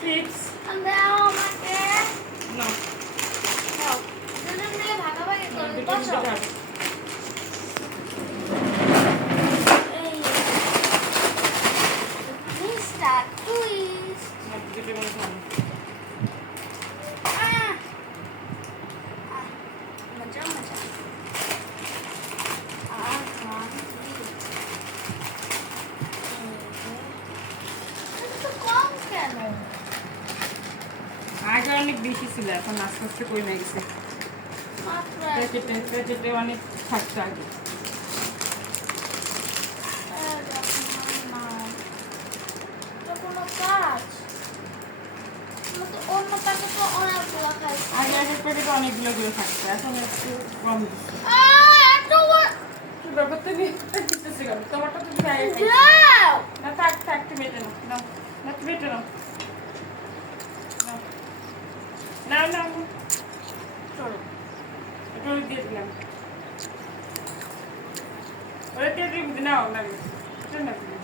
Six দাও আমাকে না দাও দুজন মিলে ভাগাভাগি করবে বসো Thank you. আগে অনেক বেশি ছিল এখন আস্তে আস্তে কমে গেছে। প্যাকেটে প্যাকেটে অনেক থাকতো আগে। অনেকগুলো খাই আগে আগের প্যাকেটে অনেকগুলো করে থাকতো এখন একটু কম ব্যাপার তুমি তোমারটা তুমি। না থাক থাক তুমি এটা নাও। না তুমি এটা নাও নাও নাও চলো এটা ওই দিয়ে দিলাম ওরা দিয়ে দিবি নাও না এটা না তুমি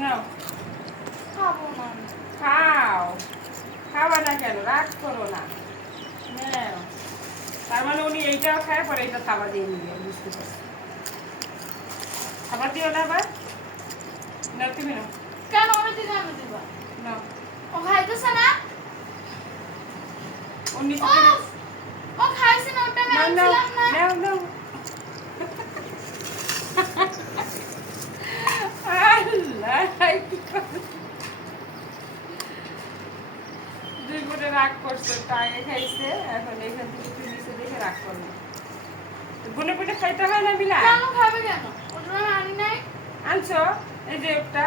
নাও খাব না খাও খাবা না কেন? রাগ করো না তার মানে উনি এইটাও খায় পরে এইটা খাবার দিয়ে নিবে বুঝতে খাবার দিও না আবার না তুমি নাও কেন আমি দিতে আমি দিবা নাও ও খাইতেছে না ও ও খাইছে না ওটা আমি নাও নাও আনছিলাম না। নাও নাও আল্লাহ কি করে? দুই রাগ করছে আগে খাইছে এখন এখান থেকে তুই নিচে দেখে রাগ করল। গুনে পুটে খাইতে হয় না বিলা কেন খাবে কেন? ওটা আমি আনি নাই। আনছো? এই যে একটা।